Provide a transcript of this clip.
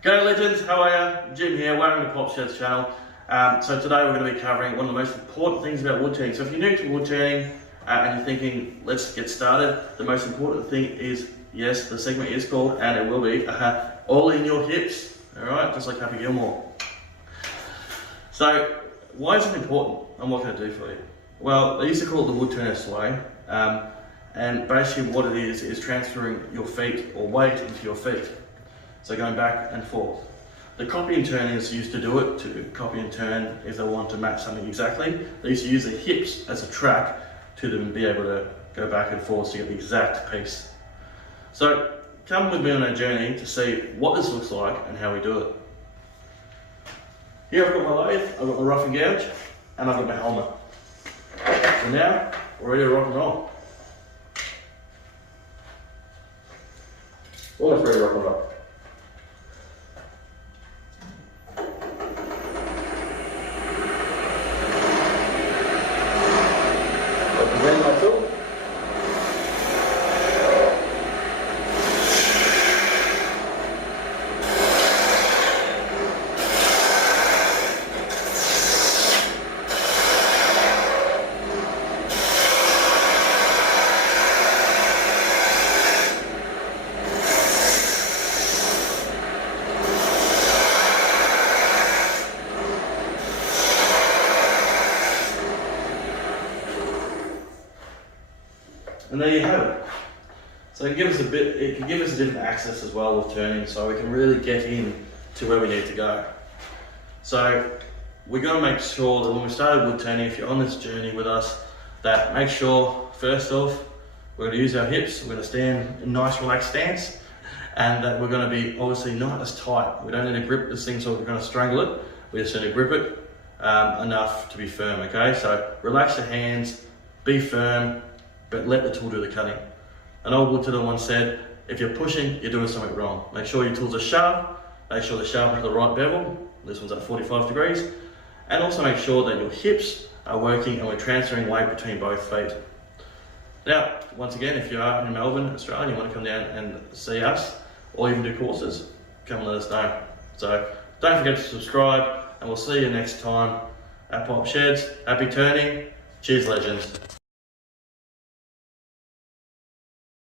G'day legends, how are you? Jim here, welcome to Pop Shed's channel. So today we're going to be covering one of the most important things about wood turning. So if you're new to wood turning and you're thinking, let's get started, the most important thing is, yes, the segment is called, and it will be, all in your hips. Alright, just like Happy Gilmore. So, why is it important and what can it do for you? Well, they used to call it the wood turner sway, and basically what it is transferring your feet or weight into your feet. So going back and forth. The copy and turners used to do it, to copy and turn if they want to match something exactly. They used to use their hips as a track to them be able to go back and forth to get the exact piece. So come with me on a journey to see what this looks like and how we do it. Here I've got my lathe, I've got my rough and gouge, and I've got my helmet. So now we're ready to rock and roll. Almost ready to rock and roll. And there you have it. So it can give us a different access as well with turning, so we can really get in to where we need to go. So we're going to make sure that when we started wood turning, if you're on this journey with us, that make sure first off we're going to use our hips. We're going to stand in a nice relaxed stance, and that we're going to be obviously not as tight. We don't need to grip this thing so we're going to strangle it. We just need to grip it enough to be firm. Okay, so relax your hands, be firm, but let the tool do the cutting. An old woodturner once said, if you're pushing, you're doing something wrong. Make sure your tools are sharp, make sure the shaft has the right bevel, this one's at 45 degrees, and also make sure that your hips are working and we're transferring weight between both feet. Now, once again, if you are in Melbourne, Australia, and you want to come down and see us, or even do courses, come and let us know. So, don't forget to subscribe, and we'll see you next time at Pop Sheds. Happy turning, cheers legends.